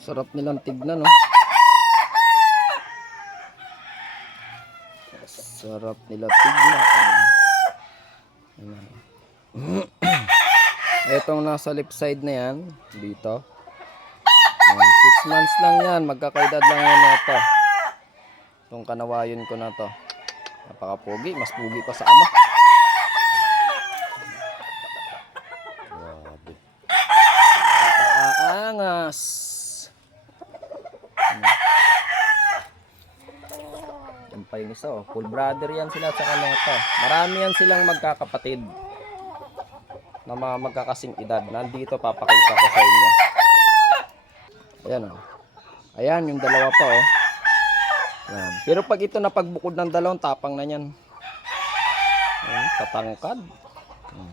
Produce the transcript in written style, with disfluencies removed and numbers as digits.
Sarap nilang tignan, no? Sarap nila tignan. Ayan. Etong nasa left side na yan, dito. 6 months lang yan, magkakaedad lang yan ito. Itong kanawayon ko na to. Napakapogi, mas pugi pa sa ama. Grabe. Aangas. Yan pa yung isa, oh. Full brother yan sila sa kaneta. Marami yan silang magkakapatid na mga magkakasing edad. Nandito papakita ko sa inyo. Ayan, oh. Ayan yung dalawa pa, oh. Ayan. Pero pag ito na pagbukod ng dalawang, tapang na yan. Ayan, tatangkad. Ayan.